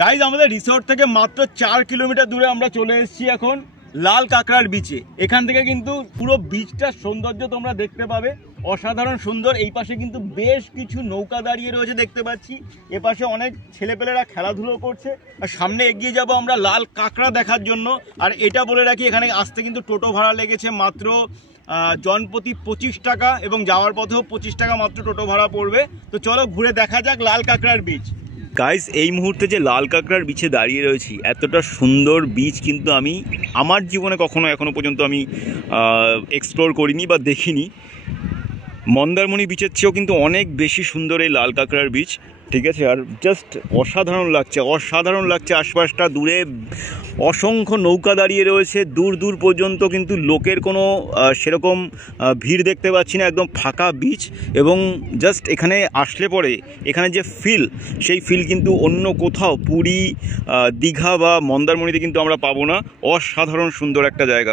Guys আমাদের resort থেকে মাত্র 4 কিলোমিটার দূরে আমরা চলে এসেছি এখন লাল কাঁকড়ার বিচে। এখান থেকে কিন্তু পুরো বিচটার সৌন্দর্য তোমরা দেখতে পাবে, অসাধারণ সুন্দর। এই পাশে কিন্তু বেশ কিছু নৌকা দাঁড়িয়ে রয়েছে দেখতে পাচ্ছি, এপাশে অনেক ছেলেপেলেরা খেলাধুলো করছে। আর সামনে এগিয়ে যাব আমরা লাল কাঁকড়া দেখার জন্য। আর এটা বলে রাখি, এখানে আসতে কিন্তু টোটো ভাড়া লেগেছে মাত্র জনপ্রতি 25 টাকা, এবং যাওয়ার পথেও 25 টাকা মাত্র টোটো ভাড়া পড়বে। তো চলো ঘুরে দেখা যাক লাল কাঁকড়ার বিচ। গাইস, এই মুহূর্তে যে লাল কাঁকড়ার বিচে দাঁড়িয়ে রয়েছি, এতটা সুন্দর বিচ কিন্তু আমি আমার জীবনে এখনো পর্যন্ত আমি এক্সপ্লোর করিনি বা দেখিনি। মন্দারমণি বিচের চেয়েও কিন্তু অনেক বেশি সুন্দর এই লাল কাঁকড়ার বিচ, ঠিক আছে। আর জাস্ট অসাধারণ লাগছে আশপাশটা। দূরে অসংখ্য নৌকা দাঁড়িয়ে রয়েছে, দূর দূর পর্যন্ত কিন্তু লোকের কোনো সেরকম ভিড় দেখতে পাচ্ছি না, একদম ফাঁকা বিচ। এবং জাস্ট এখানে আসলে পরে এখানে যে সেই ফিল কিন্তু অন্য কোথাও পুরী, দীঘা বা মন্দারমণিতে কিন্তু আমরা পাবো না। অসাধারণ সুন্দর একটা জায়গা।